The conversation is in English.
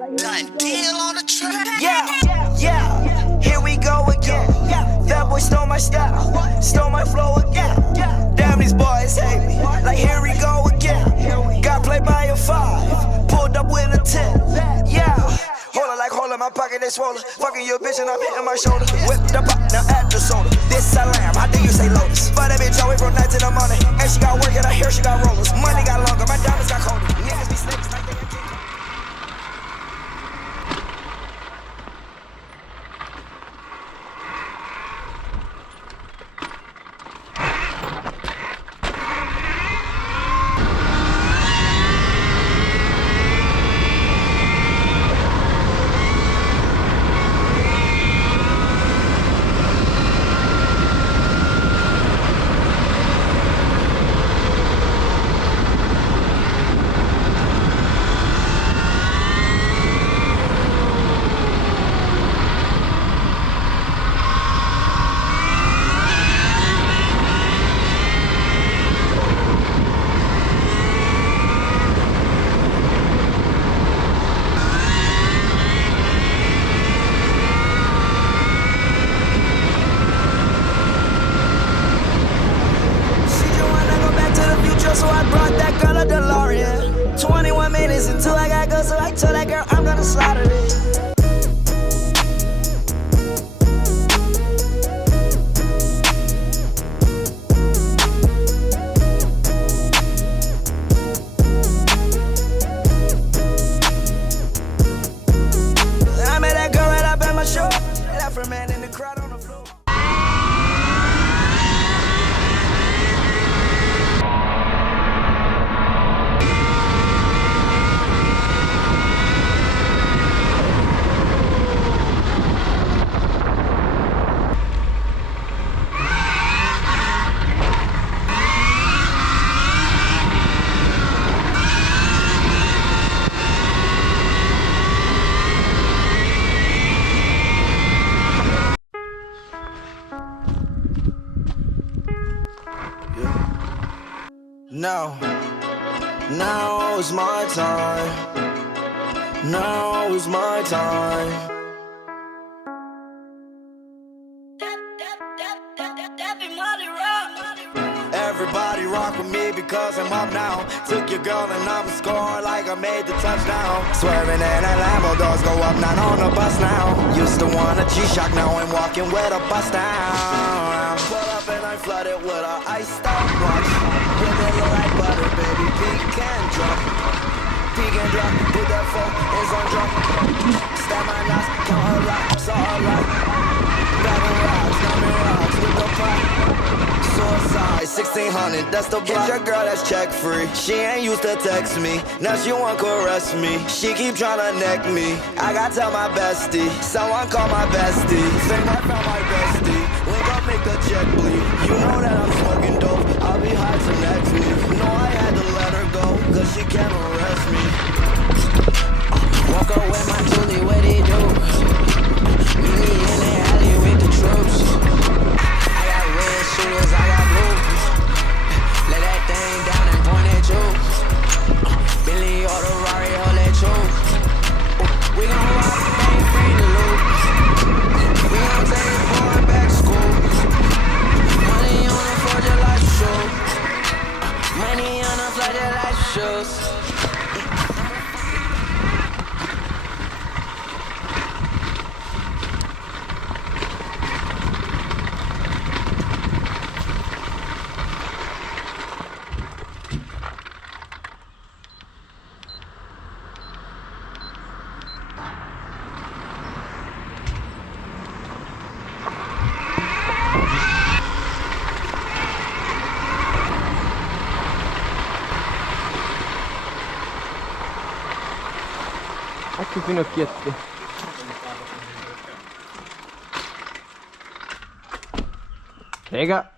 Got deal on the track. Yeah, here we go again. That boy stole my style, stole my flow again. Damn, these boys hate me. Like, here we go again. Got played by a 5, pulled up with a 10. Yeah. Hold in my pocket, they swollen. Fucking your bitch and I'm hitting my shoulder. Whip the pop, now add the soda. This a lamb, how do you say lotus? Fuck that bitch all the way from night to the morning. And she got work and I hear she got rollers. Money got longer, my diamonds got colder. Niggas be snakes like they a king. So I brought that girl a DeLorean. 21 minutes until I got go, so I told that girl I'm gonna slaughter it. I met that girl right up at my show. Left her man in the crowd on the floor. Now is my time. Now is my time. Everybody rock with me because I'm up now. Took your girl and I'm scoring like I made the touchdown. Swerving in a Lambo, doors go up, not on the bus now. Used to want a G-Shock, now I'm walking with a bus down. Pull up and I flooded with a iced out watch. With it look like butter, baby, peek and drop. Peek and drop, put that phone, it's on drop. Stab my nuts, count a lot, saw a lot. Bagging rocks, numbing rocks with the pot. Suicide, 1600, that's the block. Get your girl that's check free. She ain't used to text me, now she want caress me. She keep tryna neck me, I gotta tell my bestie. Someone call my bestie, think I found my bestie. Link up, make the check bleed. You know that I'm smoking dope, I'll be high till next week. Know I had to let her go, cause she can't arrest me. Walk up with my Julie, what they do? Meet me in the alley with the troops. I got red shooters, I got blue. Let that thing down and point at you. Billy or the Rari, hold that you. We gon' rock the game, free to lose. We gon' take it forward back to school. Money on the floor just like shoes. Money on the floor just like shoes. Ecco finocchietti. Raga.